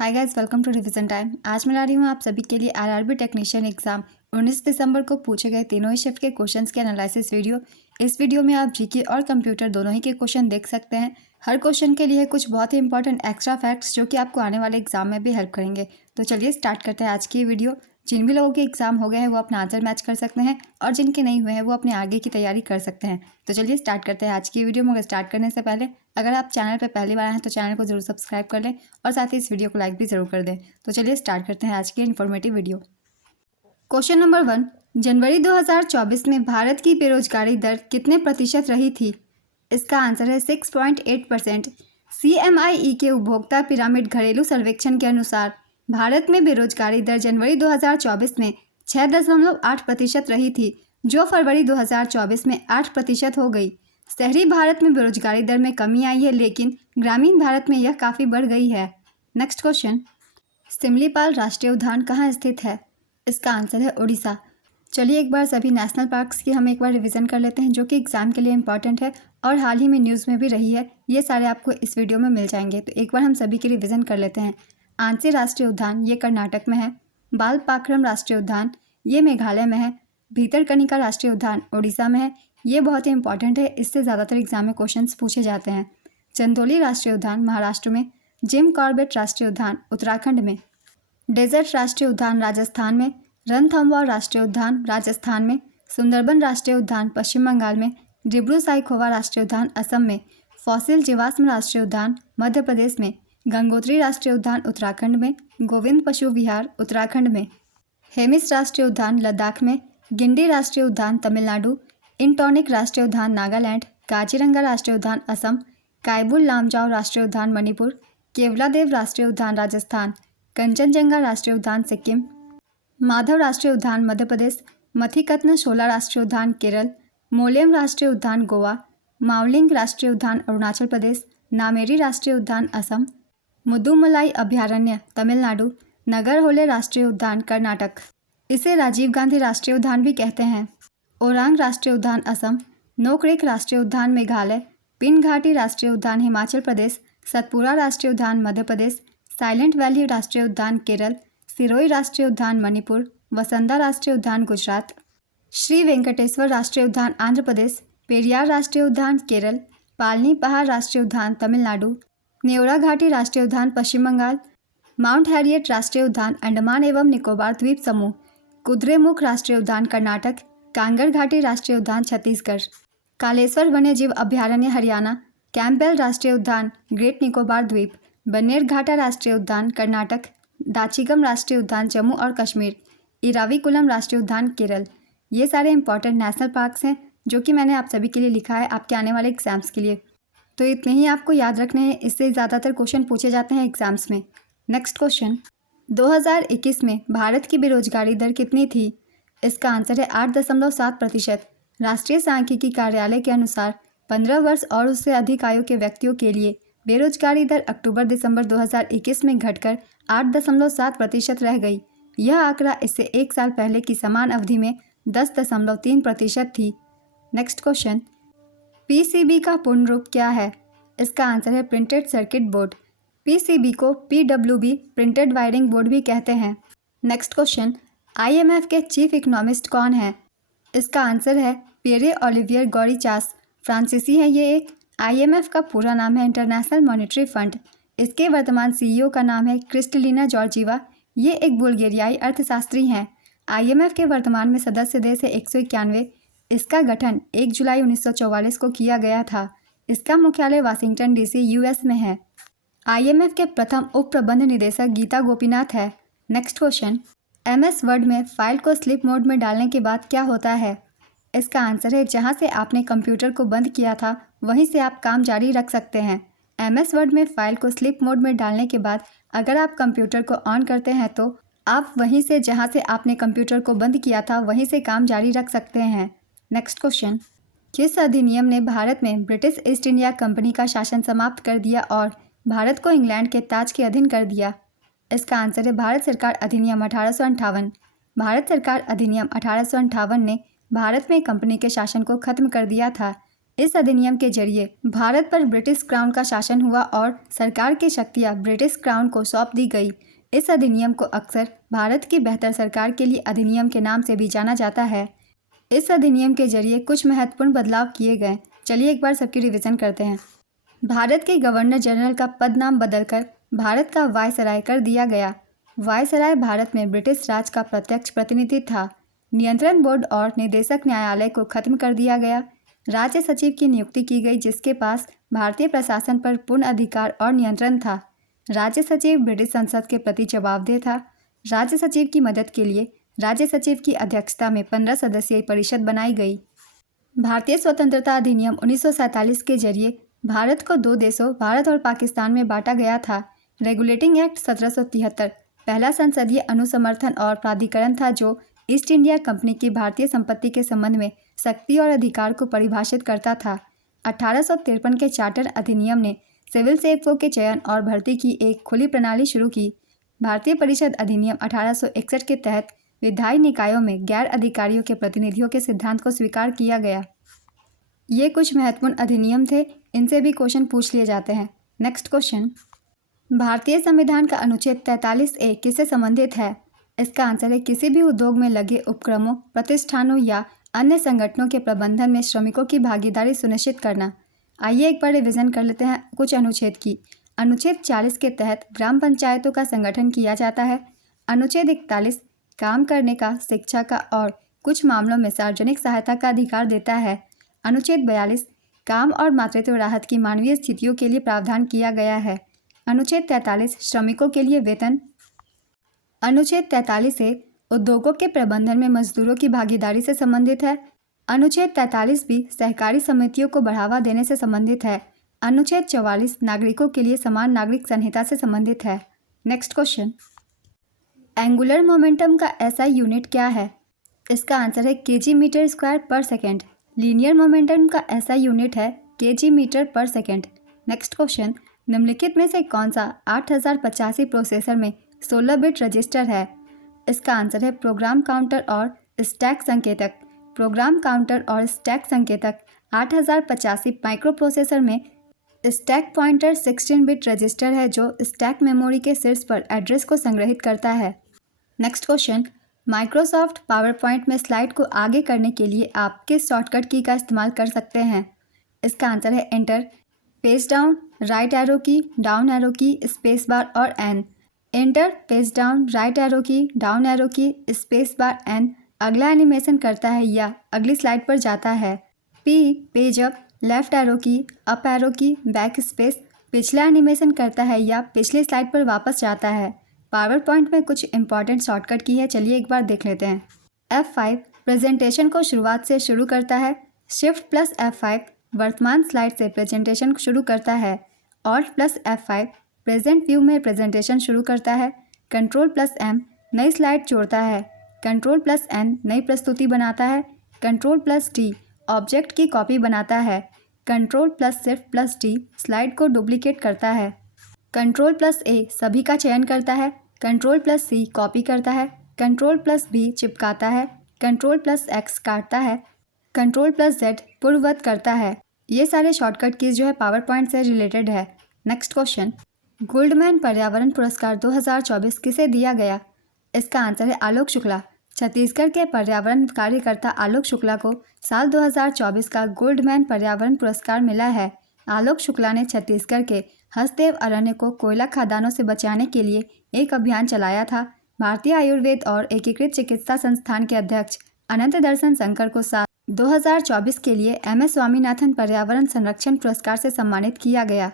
Hi guys, welcome to revision time. आज मैं ला रही हूँ आप सभी के लिए आरआरबी टेक्नीशियन एग्जाम 19 दिसंबर को पूछे गए तीनों ही शिफ्ट के क्वेश्चंस के एनालिसिस वीडियो। इस वीडियो में आप जीके और कंप्यूटर दोनों ही के क्वेश्चन देख सकते हैं। हर क्वेश्चन के लिए कुछ बहुत ही इंपॉर्टेंट एक्स्ट्रा फैक्ट्स जो कि आपको आने वाले एग्जाम में भी हेल्प करेंगे। तो चलिए स्टार्ट करते हैं आज की वीडियो। जिन भी लोगों के एग्जाम हो गए हैं वो अपना आंसर मैच कर सकते हैं और जिनके नहीं हुए हैं वो अपने आगे की तैयारी कर सकते हैं। तो चलिए स्टार्ट करते हैं आज की वीडियो। मगर स्टार्ट करने से पहले अगर आप चैनल पर पहली बार आए हैं तो चैनल को जरूर सब्सक्राइब कर लें और साथ ही इस वीडियो को लाइक भी जरूर कर दें। तो चलिए स्टार्ट करते हैं आज की इन्फॉर्मेटिव वीडियो। क्वेश्चन नंबर 1, जनवरी 2024 में भारत की बेरोजगारी दर कितने प्रतिशत रही थी? इसका आंसर है 6.8%। CMIE के उपभोक्ता पिरामिड घरेलू सर्वेक्षण के अनुसार भारत में बेरोजगारी दर जनवरी 2024 में 6.8% रही थी, जो फरवरी 2024 में 8% हो गई। शहरी भारत में बेरोजगारी दर में कमी आई है, लेकिन ग्रामीण भारत में यह काफ़ी बढ़ गई है। नेक्स्ट क्वेश्चन, सिमलीपाल राष्ट्रीय उद्यान कहाँ स्थित है? इसका आंसर है उड़ीसा। चलिए एक बार सभी नेशनल पार्क्स की हम एक बार रिवीजन कर लेते हैं, जो कि एग्जाम के लिए इंपॉर्टेंट है और हाल ही में न्यूज़ में भी रही है। ये सारे आपको इस वीडियो में मिल जाएंगे, तो एक बार हम सभी की रिवीजन कर लेते हैं। आंसी राष्ट्रीय उद्यान ये कर्नाटक में है। बालपाक्रम राष्ट्रीय उद्यान ये मेघालय में है। भीतरकनिका राष्ट्रीय उद्यान उड़ीसा में है। ये बहुत ही इंपॉर्टेंट है, इससे ज़्यादातर एग्जाम में क्वेश्चंस पूछे जाते हैं। चंदौली राष्ट्रीय उद्यान महाराष्ट्र में। जिम कॉर्बेट राष्ट्रीय उद्यान उत्तराखंड में। डेजर्ट राष्ट्रीय उद्यान राजस्थान में। रणथंभौर राष्ट्रीय उद्यान राजस्थान में। सुंदरबन राष्ट्रीय उद्यान पश्चिम बंगाल में। डिब्रू साइखोवा राष्ट्रीय उद्यान असम में। फॉसिल जीवाश्म राष्ट्रीय उद्यान मध्य प्रदेश में। गंगोत्री राष्ट्रीय उद्यान उत्तराखंड में। गोविंद पशु विहार उत्तराखंड में। हेमिस राष्ट्रीय उद्यान लद्दाख में। गिंडी राष्ट्रीय उद्यान तमिलनाडु। इंटोनिक राष्ट्रीय उद्यान नागालैंड। काजीरंगा राष्ट्रीय उद्यान असम। कायबुल लामजाओ राष्ट्रीय उद्यान मणिपुर। केवलादेव राष्ट्रीय उद्यान राजस्थान। कंचनजंगा राष्ट्रीय उद्यान सिक्किम। माधव राष्ट्रीय उद्यान मध्य प्रदेश। मथिकत्न शोला राष्ट्रीय उद्यान केरल। मोलेम राष्ट्रीय उद्यान गोवा। मावलिंग राष्ट्रीय उद्यान अरुणाचल प्रदेश। नामेरी राष्ट्रीय उद्यान असम। मुदुमलाई अभयारण्य तमिलनाडु। नगरहोले राष्ट्रीय उद्यान कर्नाटक। इसे राजीव गांधी राष्ट्रीय उद्यान भी कहते हैं। ओरांग राष्ट्रीय उद्यान असम। नोकरेक राष्ट्रीय उद्यान मेघालय। पिन घाटी राष्ट्रीय उद्यान हिमाचल प्रदेश। सतपुरा राष्ट्रीय उद्यान मध्य प्रदेश। साइलेंट वैली राष्ट्रीय उद्यान केरल। सिरोई राष्ट्रीय उद्यान मणिपुर। वसंदा राष्ट्रीय उद्यान गुजरात। श्री वेंकटेश्वर राष्ट्रीय उद्यान आंध्र प्रदेश। पेरियार राष्ट्रीय उद्यान केरल। पालनी पहाड़ राष्ट्रीय उद्यान तमिलनाडु। नेवरा घाटी राष्ट्रीय उद्यान पश्चिम बंगाल। माउंट हैरियट राष्ट्रीय उद्यान अंडमान एवं निकोबार द्वीप समूह। कुद्रेमुख राष्ट्रीय उद्यान कर्नाटक। कांगड़ घाटी राष्ट्रीय उद्यान छत्तीसगढ़। कालेश्वर वन्यजीव अभयारण्य हरियाणा। कैंपबेल राष्ट्रीय उद्यान ग्रेट निकोबार द्वीप। बन्नेरघाटा राष्ट्रीय उद्यान कर्नाटक। दाचिगम राष्ट्रीय उद्यान जम्मू और कश्मीर। इराविकुलम राष्ट्रीय उद्यान केरल। ये सारे इंपॉर्टेंट नेशनल पार्क्स हैं जो कि मैंने आप सभी के लिए लिखा है आपके आने वाले एग्जाम्स के लिए। तो इतने ही आपको याद रखने हैं, इससे ज़्यादातर क्वेश्चन पूछे जाते हैं एग्जाम्स में। नेक्स्ट क्वेश्चन, 2021 में भारत की बेरोजगारी दर कितनी थी? इसका आंसर है 8.7%। राष्ट्रीय सांख्यिकी कार्यालय के अनुसार 15 वर्ष और उससे अधिक आयु के व्यक्तियों के लिए बेरोजगारी दर अक्टूबर-दिसंबर 2021 में घटकर 8.7% रह गई। यह आंकड़ा इससे एक साल पहले की समान अवधि में 10.3% थी। नेक्स्ट क्वेश्चन, पीसीबी का पूर्ण रूप क्या है? इसका आंसर है प्रिंटेड सर्किट बोर्ड। पीसीबी को पीडब्ल्यूबी प्रिंटेड वायरिंग बोर्ड भी कहते हैं। नेक्स्ट क्वेश्चन, आईएमएफ के चीफ इकोनॉमिस्ट कौन है? इसका आंसर है पियरे ओलिवियर गौरीचास। फ्रांसीसी है ये एक। आईएमएफ का पूरा नाम है इंटरनेशनल मॉनेटरी फंड। इसके वर्तमान सीईओ का नाम है क्रिस्टलिना जॉर्जीवा। ये एक बुल्गेरियाई अर्थशास्त्री हैं। आईएमएफ के वर्तमान में सदस्य देश है 191। इसका गठन 1 जुलाई 1944 को किया गया था। इसका मुख्यालय वाशिंगटन डीसी यूएस में है। आईएमएफ के प्रथम उप प्रबंध निदेशक गीता गोपीनाथ है। नेक्स्ट क्वेश्चन, एमएस वर्ड में फाइल को स्लीप मोड में डालने के बाद क्या होता है? इसका आंसर है जहां से आपने कंप्यूटर को बंद किया था वहीं से आप काम जारी रख सकते हैं। एमएस वर्ड में फाइल को स्लीप मोड में डालने के बाद अगर आप कंप्यूटर को ऑन करते हैं तो आप वहीं से जहां से आपने कंप्यूटर को बंद किया था वहीं से काम जारी रख सकते हैं। नेक्स्ट क्वेश्चन, किस अधिनियम ने भारत में ब्रिटिश ईस्ट इंडिया कंपनी का शासन समाप्त कर दिया और भारत को इंग्लैंड के ताज के अधीन कर दिया? इसका आंसर है भारत सरकार अधिनियम 1858। भारत सरकार अधिनियम 1858 ने भारत में कंपनी के शासन को खत्म कर दिया था। इस अधिनियम के जरिए भारत पर ब्रिटिश क्राउन का शासन हुआ और सरकार की शक्तियाँ ब्रिटिश क्राउन को सौंप दी गई। इस अधिनियम को अक्सर भारत की बेहतर सरकार के लिए अधिनियम के नाम से भी जाना जाता है। इस अधिनियम के जरिए कुछ महत्वपूर्ण बदलाव किए गए। चलिए एक बार सबकी रिवीजन करते हैं। भारत के गवर्नर जनरल का पद नाम बदलकर भारत का वायसराय कर दिया गया। वायसराय भारत में ब्रिटिश राज का प्रत्यक्ष प्रतिनिधि था। नियंत्रण बोर्ड और निदेशक न्यायालय को खत्म कर दिया गया। राज्य सचिव की नियुक्ति की गई, जिसके पास भारतीय प्रशासन पर पूर्ण अधिकार और नियंत्रण था। राज्य सचिव ब्रिटिश संसद के प्रति जवाबदेह था। राज्य सचिव की मदद के लिए राज्य सचिव की अध्यक्षता में 15 सदस्यीय परिषद बनाई गई। भारतीय स्वतंत्रता अधिनियम 1947 के जरिए भारत को दो देशों भारत और पाकिस्तान में बांटा गया था। रेगुलेटिंग एक्ट 1773 पहला संसदीय अनुसमर्थन और प्राधिकरण था जो ईस्ट इंडिया कंपनी की भारतीय संपत्ति के संबंध में शक्ति और अधिकार को परिभाषित करता था। 1853 के चार्टर अधिनियम ने सिविल सेवकों के चयन और भर्ती की एक खुली प्रणाली शुरू की। भारतीय परिषद अधिनियम 1861 के तहत विधायी निकायों में गैर अधिकारियों के प्रतिनिधियों के सिद्धांत को स्वीकार किया गया। ये कुछ महत्वपूर्ण अधिनियम थे, इनसे भी क्वेश्चन पूछ लिए जाते हैं। नेक्स्ट क्वेश्चन, भारतीय संविधान का अनुच्छेद 43A किससे संबंधित है? इसका आंसर है किसी भी उद्योग में लगे उपक्रमों, प्रतिष्ठानों या अन्य संगठनों के प्रबंधन में श्रमिकों की भागीदारी सुनिश्चित करना। आइए एक बार रिवीजन कर लेते हैं कुछ अनुच्छेद की। अनुच्छेद 40 के तहत ग्राम पंचायतों का संगठन किया जाता है। अनुच्छेद 41 काम करने का, शिक्षा का और कुछ मामलों में सार्वजनिक सहायता का अधिकार देता है। अनुच्छेद 42 काम और मातृत्व राहत की मानवीय स्थितियों के लिए प्रावधान किया गया है। अनुच्छेद 43 श्रमिकों के लिए वेतन। अनुच्छेद 43A उद्योगों के प्रबंधन में मजदूरों की भागीदारी से संबंधित है। अनुच्छेद 43 भी सहकारी समितियों को बढ़ावा देने से संबंधित है। अनुच्छेद 44 नागरिकों के लिए समान नागरिक संहिता से संबंधित है। नेक्स्ट क्वेश्चन, एंगुलर मोमेंटम का एसआई यूनिट क्या है? इसका आंसर है केजी मीटर स्क्वायर पर सेकेंड। लीनियर मोमेंटम का एसआई यूनिट है केजी मीटर पर सेकेंड। नेक्स्ट क्वेश्चन, निम्नलिखित में से कौन सा 8085 प्रोसेसर में 16 बिट रजिस्टर है? इसका आंसर है प्रोग्राम काउंटर और स्टैक संकेतक। प्रोग्राम काउंटर और स्टैक संकेतक 8085 माइक्रो प्रोसेसर में स्टैक पॉइंटर 16 बिट रजिस्टर है जो स्टैक मेमोरी के शीर्ष पर एड्रेस को संग्रहित करता है। Next question, Microsoft power point में स्लाइड को आगे करने के लिए आप किस शॉर्टकट की का इस्तेमाल कर सकते हैं? इसका आंसर है enter, page down, right arrow key, down arrow key, space bar और N. Enter, page down, right arrow key, down arrow key, space bar, N अगला एनिमेशन करता है या अगली स्लाइड पर जाता है। P, page up, left arrow key, up arrow key, backspace पिछला एनिमेशन करता है या पिछली स्लाइड पर वापस जाता है। पावर पॉइंट में कुछ इंपॉर्टेंट शॉर्टकट की है, चलिए एक बार देख लेते हैं। F5 प्रेजेंटेशन को शुरुआत से शुरू करता है। शिफ्ट प्लस F5 वर्तमान स्लाइड से प्रेजेंटेशन शुरू करता है। Alt plus F5 present view में प्रेजेंटेशन शुरू करता है। कंट्रोल प्लस M नई स्लाइड जोड़ता है। कंट्रोल प्लस N नई प्रस्तुति बनाता है। कंट्रोल प्लस D ऑब्जेक्ट की कॉपी बनाता है। Control plus shift plus D slide को डुप्लीकेट करता है। कंट्रोल प्लस A सभी का चयन करता है। कंट्रोल प्लस C कॉपी करता है। कंट्रोल प्लस B चिपकाता है। कंट्रोल प्लस X काटता है। कंट्रोल प्लस Z पूर्ववत करता है। ये सारे शॉर्टकट कीज जो है पावर पॉइंट से रिलेटेड है। नेक्स्ट क्वेश्चन, गोल्डमैन पर्यावरण पुरस्कार 2024 किसे दिया गया? इसका आंसर है आलोक शुक्ला। छत्तीसगढ़ के पर्यावरण कार्यकर्ता आलोक शुक्ला को साल 2024 का गोल्डमैन पर्यावरण पुरस्कार मिला है। आलोक शुक्ला ने छत्तीसगढ़ के हसदेव अरण्य को कोयला खदानों से बचाने के लिए एक अभियान चलाया था। भारतीय आयुर्वेद और एकीकृत चिकित्सा संस्थान के अध्यक्ष अनंत दर्शन शंकर को साल 2024 के लिए MS स्वामीनाथन पर्यावरण संरक्षण पुरस्कार से सम्मानित किया गया।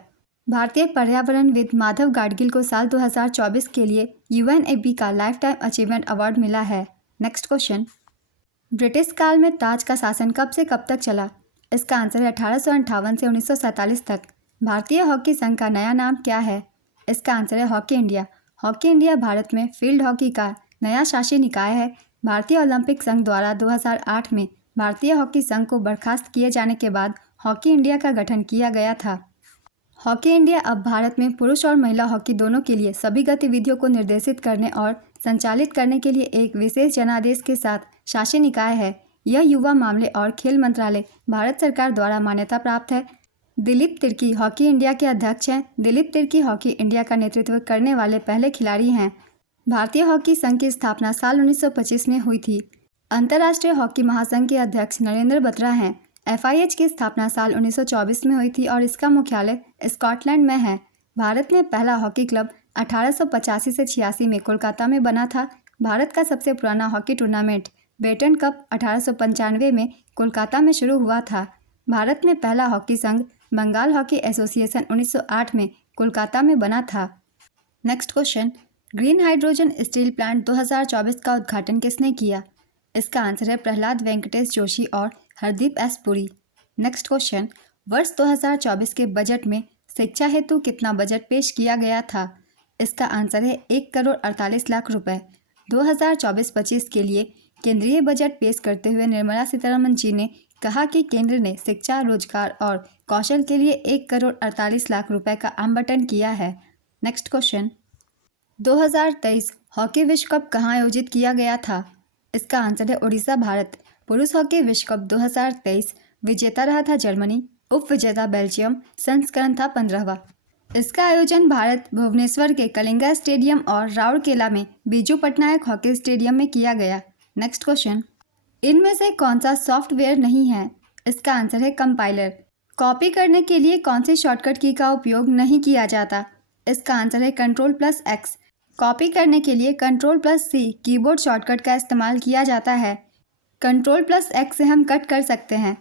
भारतीय पर्यावरणविद माधव गाडगिल को साल 2024 के लिए UNEP का लाइफ टाइम अचीवमेंट अवार्ड मिला है। नेक्स्ट क्वेश्चन, ब्रिटिश काल में ताज का शासन कब से कब तक चला? इसका आंसर है 1858 से 1947 तक। भारतीय हॉकी संघ का नया नाम क्या है? इसका आंसर है hockey India. Hockey India Bharat में फील्ड हॉकी का नया शासी निकाय है। भारतीय ओलंपिक संघ द्वारा 2008 में भारतीय हॉकी संघ को बर्खास्त किए जाने के बाद हॉकी इंडिया का गठन किया गया था। हॉकी इंडिया अब भारत में पुरुष और महिला हॉकी दोनों के लिए सभी गतिविधियों को निर्देशित करने और संचालित करने के लिए एक विशेष जनादेश के साथ शासी निकाय है। यह युवा मामले और खेल मंत्रालय भारत सरकार द्वारा मान्यता प्राप्त है। दिलीप तिर्की हॉकी इंडिया के अध्यक्ष हैं। दिलीप तिर्की हॉकी इंडिया का नेतृत्व करने वाले पहले खिलाड़ी हैं। भारतीय हॉकी संघ की स्थापना साल 1925 में हुई थी। अंतर्राष्ट्रीय हॉकी महासंघ के अध्यक्ष नरेंद्र बत्रा हैं। FIH की स्थापना साल 1924 में हुई थी और इसका मुख्यालय स्कॉटलैंड में है। भारत में पहला हॉकी क्लब 1885 से 86 में कोलकाता में बना था। भारत का सबसे पुराना हॉकी टूर्नामेंट बेटन कप 1895 में कोलकाता में शुरू हुआ था। भारत में पहला हॉकी संघ बंगाल हॉकी एसोसिएशन 1908 में कोलकाता में बना था। Next question, green hydrogen steel plant 2024 का उद्घाटन किसने किया? इसका आंसर है प्रहलाद वेंकटेश जोशी और Hardeep S Puri. Next question, वर्ष 2024 के बजट में शिक्षा हेतु कितना बजट पेश किया गया था? इसका आंसर है 1 करोड़ 48 लाख रुपए। 2024-25 के लिए केंद्रीय बजट पेश करते हुए निर्मला सीतारमण जी ने कहा कि केंद्र ने शिक्षा, रोजगार और कौशल के लिए 1 करोड़ 48 लाख रुपए का आवंटन किया है। नेक्स्ट क्वेश्चन, 2023 हॉकी विश्व कप कहाँ आयोजित किया गया था? इसका आंसर है उड़ीसा, भारत। पुरुष हॉकी विश्व कप 2023 विजेता रहा था जर्मनी, उप विजेता बेल्जियम, संस्करण था 15वां। इसका आयोजन भारत भुवनेश्वर के कलिंगा स्टेडियम और राउरकेला में बीजू पटनायक हॉकी स्टेडियम में किया गया। नेक्स्ट क्वेश्चन, इनमें से कौन सा सॉफ्टवेयर नहीं है? इसका आंसर है कंपाइलर। कॉपी करने के लिए कौन सी शॉर्टकट की का उपयोग नहीं किया जाता? इसका आंसर है Ctrl+X। कॉपी करने के लिए Ctrl+C कीबोर्ड शॉर्टकट का इस्तेमाल किया जाता है। Ctrl+X से हम कट कर सकते हैं।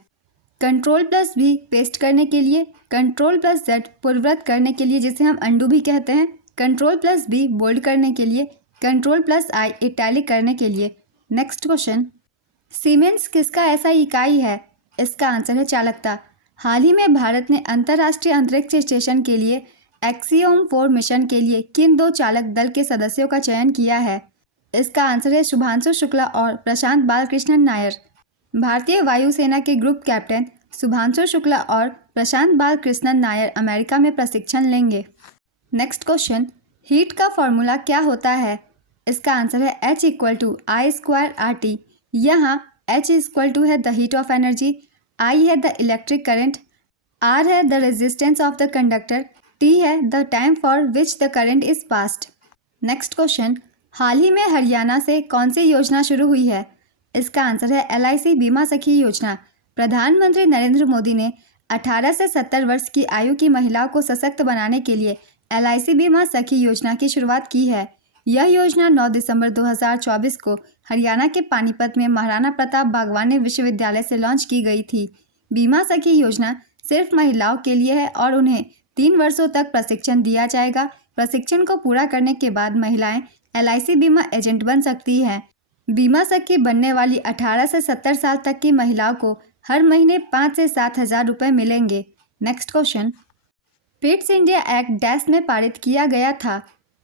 Ctrl+V पेस्ट करने के लिए, Ctrl+Z पूर्ववत करने के लिए जिसे हम अंडू भी कहते हैं, Ctrl+B बोल्ड करने के लिए, Ctrl+I इटैलिक करने के लिए। नेक्स्ट क्वेश्चन, सीमेंस किसका ऐसा इकाई है? इसका आंसर है चालकता। हाल ही में भारत ने अंतर्राष्ट्रीय अंतरिक्ष स्टेशन के लिए एक्सियोम 4 मिशन के लिए किन 2 चालक दल के सदस्यों का चयन किया है? इसका आंसर है शुभांशु शुक्ला और प्रशांत बालकृष्णन नायर। भारतीय वायुसेना के ग्रुप कैप्टन शुभांशु शुक्ला और प्रशांत बालकृष्णन नायर अमेरिका में प्रशिक्षण लेंगे। नेक्स्ट क्वेश्चन, हीट का फॉर्मूला क्या होता है? इसका आंसर है H=I²RT। यहाँ H है the heat of energy, I है द इलेक्ट्रिक करंट, R है the resistance of the conductor, T है the time for which the current is passed. Next question, हाल ही में हरियाणा से कौन सी योजना शुरू हुई है? इसका आंसर है LIC बीमा सखी योजना। प्रधानमंत्री नरेंद्र मोदी ने 18 से 70 वर्ष की आयु की महिलाओं को सशक्त बनाने के लिए LIC बीमा सखी योजना की शुरुआत की है। यह योजना 9 दिसंबर 2024 को हरियाणा के पानीपत में महाराणा प्रताप बागवानी विश्वविद्यालय से लॉन्च की गई थी। बीमा सखी योजना सिर्फ महिलाओं के लिए है और उन्हें 3 वर्षों तक प्रशिक्षण दिया जाएगा। प्रशिक्षण को पूरा करने के बाद महिलाएं LIC बीमा एजेंट बन सकती हैं। बीमा सखी बनने वाली 18 से 70 साल तक की महिलाओं को हर महीने 5 से 7 हज़ार रुपये मिलेंगे। Next question, Pitt's India act dash में पारित किया गया था?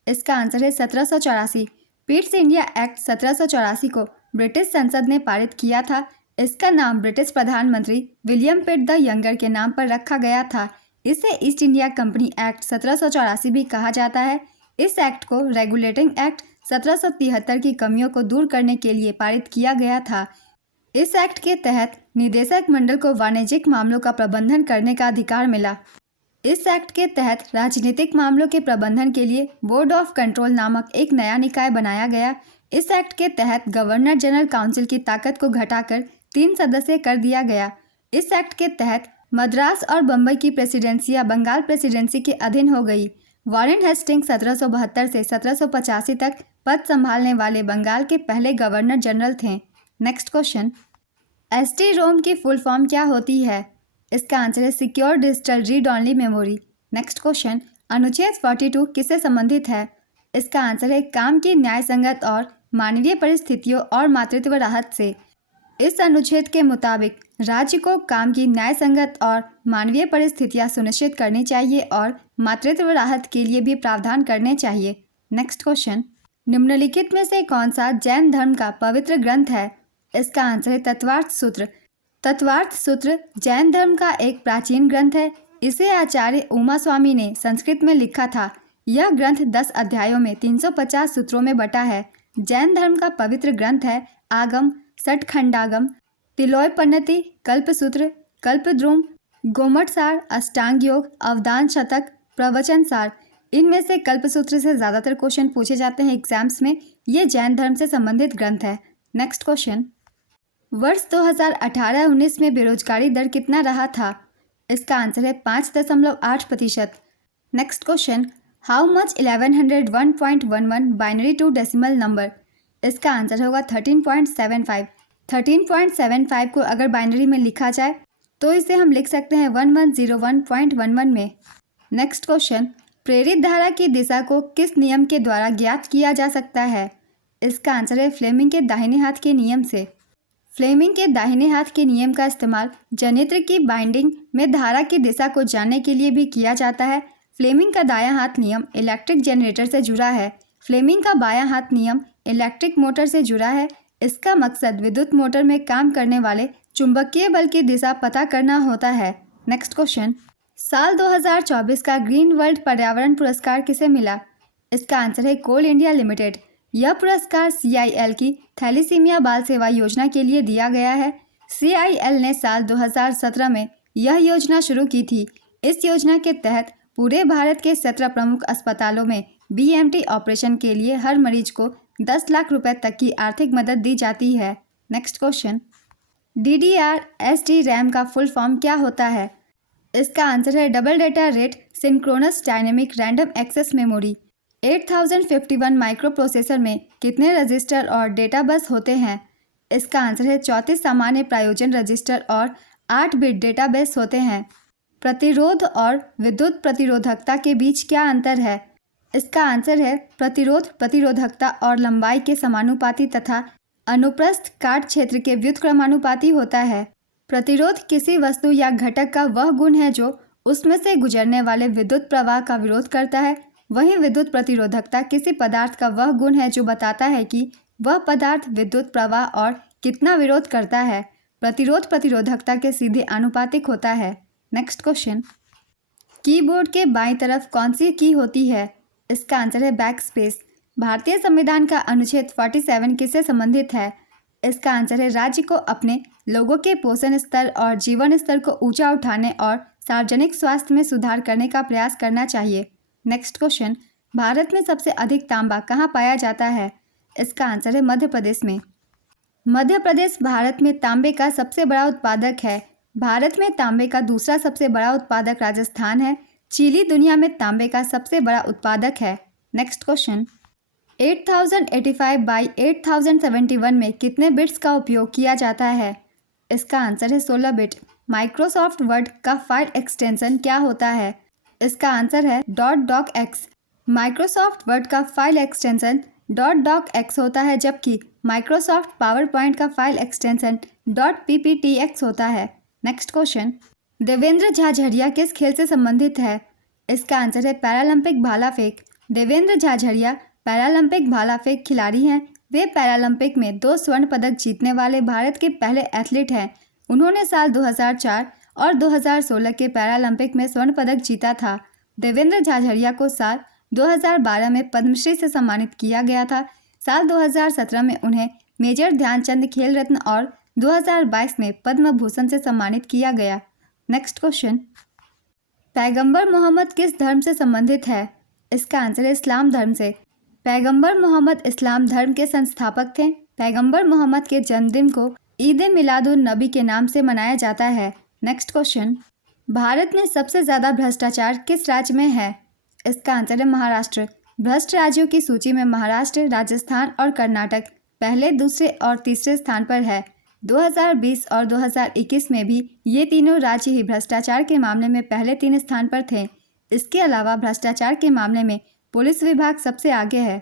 इसका आंसर है 1784। पिट्स इंडिया एक्ट 1784 को ब्रिटिश संसद ने पारित किया था। इसका नाम ब्रिटिश प्रधानमंत्री विलियम पिट द यंगर के नाम पर रखा गया था। इसे ईस्ट इंडिया कंपनी एक्ट 1784 भी कहा जाता है। इस एक्ट को रेगुलेटिंग एक्ट 1773 की कमियों को दूर करने के लिए पारित किया गया था। इस एक्ट के तहत निदेशक मंडल को वाणिज्यिक मामलों का प्रबंधन करने का अधिकार मिला। इस एक्ट के तहत राजनीतिक मामलों के प्रबंधन के लिए बोर्ड ऑफ कंट्रोल नामक एक नया निकाय बनाया गया। इस एक्ट के तहत गवर्नर जनरल काउंसिल की ताकत को घटाकर 3 सदस्य कर दिया गया। इस एक्ट के तहत मद्रास और बम्बई की प्रेसिडेंसियां बंगाल प्रेसिडेंसी के अधीन हो गई। वॉरेन हेस्टिंग्स 1772 से 1785 तक पद संभालने वाले बंगाल के पहले गवर्नर जनरल थे। नेक्स्ट क्वेश्चन, एसटी रोम की फुल फॉर्म क्या होती है? इसका आंसर है secure digital read only memory. Next question, अनुच्छेद 42 किससे संबंधित है? इसका आंसर है काम की न्याय संगत और मानवीय परिस्थितियों और मातृत्व राहत से। इस अनुच्छेद के मुताबिक राज्य को काम की न्याय संगत और मानवीय परिस्थितियां सुनिश्चित करनी चाहिए और मातृत्व राहत के लिए भी प्रावधान करने चाहिए। नेक्स्ट क्वेश्चन, निम्नलिखित में से कौन सा जैन धर्म का पवित्र ग्रंथ है? इसका आंसर है तत्वार्थ सूत्र। तत्वार्थ सूत्र जैन धर्म का एक प्राचीन ग्रंथ है। इसे आचार्य उमा स्वामी ने संस्कृत में लिखा था। यह ग्रंथ 10 अध्यायों में 350 सूत्रों में बटा है। जैन धर्म का पवित्र ग्रंथ है आगम, षटखंडागम, तिलोय पन्नति, कल्पसूत्र, कल्पद्रुम, गोमटसार, अष्टांग योग, अवदान शतक, प्रवचन सार। इनमें से कल्पसूत्र से ज़्यादातर क्वेश्चन पूछे जाते हैं एग्जाम्स में। ये जैन धर्म से संबंधित ग्रंथ है। नेक्स्ट क्वेश्चन, वर्ष 2018-19 में बेरोजगारी दर कितना रहा था? इसका आंसर है 5.8%। Next question, how much 1101.11 binary to decimal number? इसका आंसर होगा 13.75। 13.75 को अगर बाइनरी में लिखा जाए तो इसे हम लिख सकते हैं 1101.11 में। नेक्स्ट क्वेश्चन, प्रेरित धारा की दिशा को किस नियम के द्वारा ज्ञात किया जा सकता है? इसका आंसर है फ्लेमिंग के दाहिने हाथ के नियम से। फ्लेमिंग के दाहिने हाथ के नियम का इस्तेमाल जनित्र की बाइंडिंग में धारा की दिशा को जानने के लिए भी किया जाता है। फ्लेमिंग का दायां हाथ नियम इलेक्ट्रिक जनरेटर से जुड़ा है। फ्लेमिंग का बायां हाथ नियम इलेक्ट्रिक मोटर से जुड़ा है। इसका मकसद विद्युत मोटर में काम करने वाले चुंबकीय बल की दिशा पता करना होता है। नेक्स्ट क्वेश्चन, साल 2024 का ग्रीन वर्ल्ड पर्यावरण पुरस्कार किसे मिला? इसका आंसर है कोल इंडिया लिमिटेड। यह पुरस्कार CIL की थैलीसीमिया बाल सेवा योजना के लिए दिया गया है। CIL ने साल 2017 में यह योजना शुरू की थी। इस योजना के तहत पूरे भारत के 17 प्रमुख अस्पतालों में BMT ऑपरेशन के लिए हर मरीज को 10 लाख रुपए तक की आर्थिक मदद दी जाती है। नेक्स्ट क्वेश्चन, DDR/SD रैम का फुल फॉर्म क्या होता है? इसका आंसर है double data rate synchronous dynamic random access memory. 8051 microprocessor में कितने रजिस्टर और डेटा बस होते हैं? इसका आंसर है 34 सामान्य प्रायोजन रजिस्टर और 8 बिट डेटाबेस होते हैं। प्रतिरोध और विद्युत प्रतिरोधकता के बीच क्या अंतर है? इसका आंसर है प्रतिरोध प्रतिरोधकता और लंबाई के समानुपाती तथा अनुप्रस्थ काट क्षेत्र के व्युत्क्रमानुपाती होता है। प्रतिरोध किसी वस्तु या घटक का वह गुण है जो उसमें से गुजरने वाले विद्युत प्रवाह का विरोध करता है। वहीं विद्युत प्रतिरोधकता किसी पदार्थ का वह गुण है जो बताता है कि वह पदार्थ विद्युत प्रवाह और कितना विरोध करता है। प्रतिरोध प्रतिरोधकता के सीधे आनुपातिक होता है। नेक्स्ट क्वेश्चन, कीबोर्ड के बाईं तरफ कौन सी की होती है? इसका आंसर है बैक स्पेस। भारतीय संविधान का अनुच्छेद 47 किससे संबंधित है? इसका आंसर है राज्य को अपने लोगों के पोषण स्तर और जीवन स्तर को ऊंचा उठाने और सार्वजनिक स्वास्थ्य में सुधार करने का प्रयास करना चाहिए। नेक्स्ट क्वेश्चन, भारत में सबसे अधिक तांबा कहाँ पाया जाता है? इसका आंसर है मध्य प्रदेश में। मध्य प्रदेश भारत में तांबे का सबसे बड़ा उत्पादक है। भारत में तांबे का दूसरा सबसे बड़ा उत्पादक राजस्थान है। चिली दुनिया में तांबे का सबसे बड़ा उत्पादक है। नेक्स्ट क्वेश्चन, 8085 बाई 8071 में कितने बिट्स का उपयोग किया जाता है? इसका आंसर है 16 बिट। माइक्रोसॉफ्ट वर्ड का फाइल एक्सटेंशन क्या होता है? इसका आंसर है .docx। माइक्रोसॉफ्ट वर्ड का फाइल एक्सटेंशन .docx होता है, जबकि माइक्रोसॉफ्ट पावर पॉइंट का फाइल एक्सटेंशन .pptx होता है। नेक्स्ट क्वेश्चन, देवेंद्र झाझड़िया किस खेल से संबंधित है? इसका आंसर है पैरालंपिक भाला फेंक। देवेंद्र झाझड़िया पैरालंपिक भाला फेंक खिलाड़ी हैं। वे पैरालंपिक में 2 स्वर्ण पदक जीतने वाले भारत के पहले एथलीट हैं। उन्होंने साल 2004 और 2016 के पैरालंपिक में स्वर्ण पदक जीता था। देवेंद्र झाझड़िया को साल 2012 में पद्मश्री से सम्मानित किया गया था। साल 2017 में उन्हें मेजर ध्यानचंद खेल रत्न और 2022 में पद्म भूषण से सम्मानित किया गया। नेक्स्ट क्वेश्चन, पैगंबर मोहम्मद किस धर्म से संबंधित है? इसका आंसर है इस्लाम धर्म से। पैगंबर मोहम्मद इस्लाम धर्म के संस्थापक थे। पैगंबर मोहम्मद के जन्मदिन को ईद मिलादुन नबी के नाम से मनाया जाता है। नेक्स्ट क्वेश्चन, भारत में सबसे ज़्यादा भ्रष्टाचार किस राज्य में है? इसका आंसर है महाराष्ट्र। भ्रष्ट राज्यों की सूची में महाराष्ट्र, राजस्थान और कर्नाटक पहले, दूसरे और तीसरे स्थान पर है। 2020 और 2021 में भी ये तीनों राज्य ही भ्रष्टाचार के मामले में पहले 3 स्थान पर थे। इसके अलावा भ्रष्टाचार के मामले में पुलिस विभाग सबसे आगे है।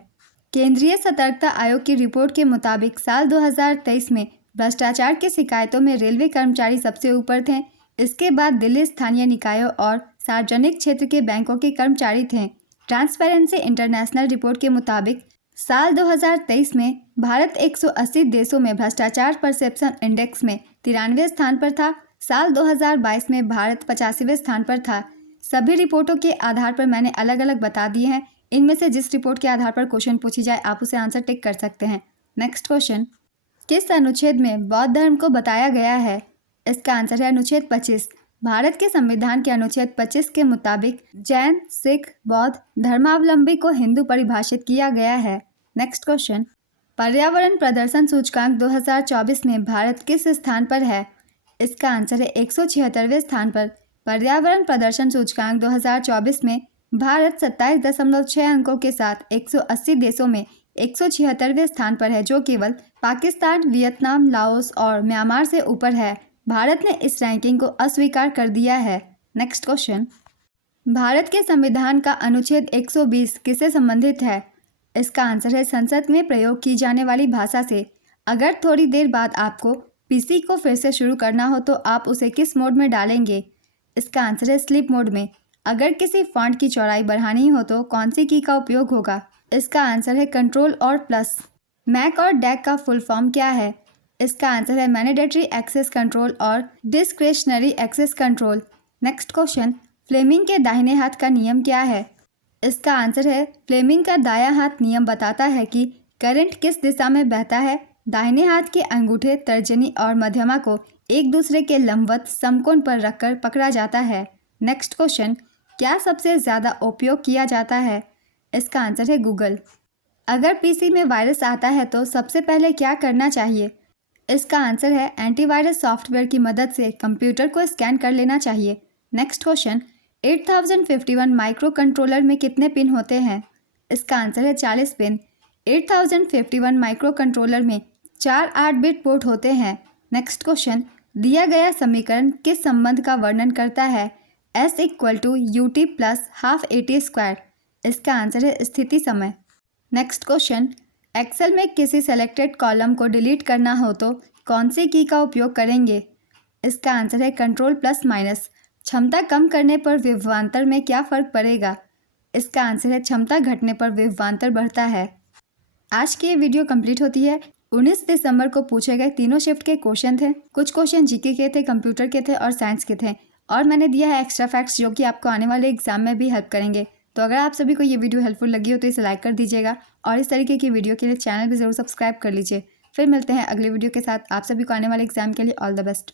केंद्रीय सतर्कता आयोग की रिपोर्ट के मुताबिक साल 2023 में भ्रष्टाचार की शिकायतों में रेलवे कर्मचारी सबसे ऊपर थे। इसके बाद दिल्ली स्थानीय निकायों और सार्वजनिक क्षेत्र के बैंकों के कर्मचारी थे। ट्रांसपेरेंसी इंटरनेशनल रिपोर्ट के मुताबिक साल 2023 में भारत 180 देशों में भ्रष्टाचार परसेप्शन इंडेक्स में 93वें स्थान पर था। साल 2022 में भारत 85वें स्थान पर था। सभी रिपोर्टों के आधार पर मैंने अलग अलग बता दिए हैं। इनमें से जिस रिपोर्ट के आधार पर क्वेश्चन पूछी जाए आप उसे आंसर टिक कर सकते हैं। नेक्स्ट क्वेश्चन, किस अनुच्छेद में बौद्ध धर्म को बताया गया है? इसका आंसर है अनुच्छेद 25। भारत के संविधान के अनुच्छेद 25 के मुताबिक जैन, सिख, बौद्ध धर्मावलंबी को हिंदू परिभाषित किया गया है। नेक्स्ट क्वेश्चन, पर्यावरण प्रदर्शन सूचकांक 2024 में भारत किस स्थान पर है? इसका आंसर है 176वें स्थान पर। पर्यावरण प्रदर्शन सूचकांक 2024 में भारत 27.6 अंकों के साथ 180 देशों में 176वें स्थान पर है, जो केवल पाकिस्तान, वियतनाम, लाओस और म्यांमार से ऊपर है। भारत ने इस रैंकिंग को अस्वीकार कर दिया है। नेक्स्ट क्वेश्चन, भारत के संविधान का अनुच्छेद 120 किससे संबंधित है? इसका आंसर है संसद में प्रयोग की जाने वाली भाषा से। अगर थोड़ी देर बाद आपको पीसी को फिर से शुरू करना हो तो आप उसे किस मोड में डालेंगे? इसका आंसर है स्लीप मोड में। अगर किसी फॉन्ट की चौड़ाई बढ़ानी हो तो कौन सी की का उपयोग होगा? इसका आंसर है कंट्रोल और प्लस। मैक और डैक का फुल फॉर्म क्या है? इसका आंसर है मैंडेटरी एक्सेस कंट्रोल और discretionary access control. Next question, Fleming के दाहिने हाथ का नियम क्या है? इसका आंसर है फ्लेमिंग का दायां हाथ नियम बताता है कि करंट किस दिशा में बहता है। दाहिने हाथ के अंगूठे, तर्जनी और मध्यमा को एक दूसरे के लंबवत समकोण पर रखकर पकड़ा जाता है। नेक्स्ट क्वेश्चन, क्या सबसे ज़्यादा उपयोग किया जाता है? इसका आंसर है गूगल। अगर पीसी में वायरस आता है तो सबसे पहले क्या करना चाहिए? इसका आंसर है एंटीवायरस सॉफ्टवेयर की मदद से कंप्यूटर को स्कैन कर लेना चाहिए। नेक्स्ट क्वेश्चन, 8051 माइक्रो कंट्रोलर में कितने पिन होते हैं? इसका आंसर है 40 पिन। 8051 माइक्रो कंट्रोलर में 4 8-बिट पोर्ट होते हैं। नेक्स्ट क्वेश्चन, दिया गया समीकरण किस संबंध का वर्णन करता है? S = UT + ½ AT²। इसका आंसर है स्थिति समय। नेक्स्ट क्वेश्चन, एक्सेल में किसी सेलेक्टेड कॉलम को डिलीट करना हो तो कौन सी की का उपयोग करेंगे? इसका आंसर है कंट्रोल +-। क्षमता कम करने पर विभवांतर में क्या फ़र्क पड़ेगा? इसका आंसर है क्षमता घटने पर विभवांतर बढ़ता है। आज की ये वीडियो कंप्लीट होती है। 19 दिसंबर को पूछे गए तीनों शिफ्ट के क्वेश्चन थे। कुछ क्वेश्चन जीके के थे, कंप्यूटर के थे और साइंस के थे, और मैंने दिया है एक्स्ट्रा फैक्ट्स जो कि आपको आने वाले एग्जाम में भी हेल्प करेंगे। तो अगर आप सभी को ये वीडियो हेल्पफुल लगी हो तो इसे लाइक कर दीजिएगा और इस तरीके की वीडियो के लिए चैनल भी ज़रूर सब्सक्राइब कर लीजिए। फिर मिलते हैं अगले वीडियो के साथ। आप सभी को आने वाले एग्जाम के लिए ऑल द बेस्ट।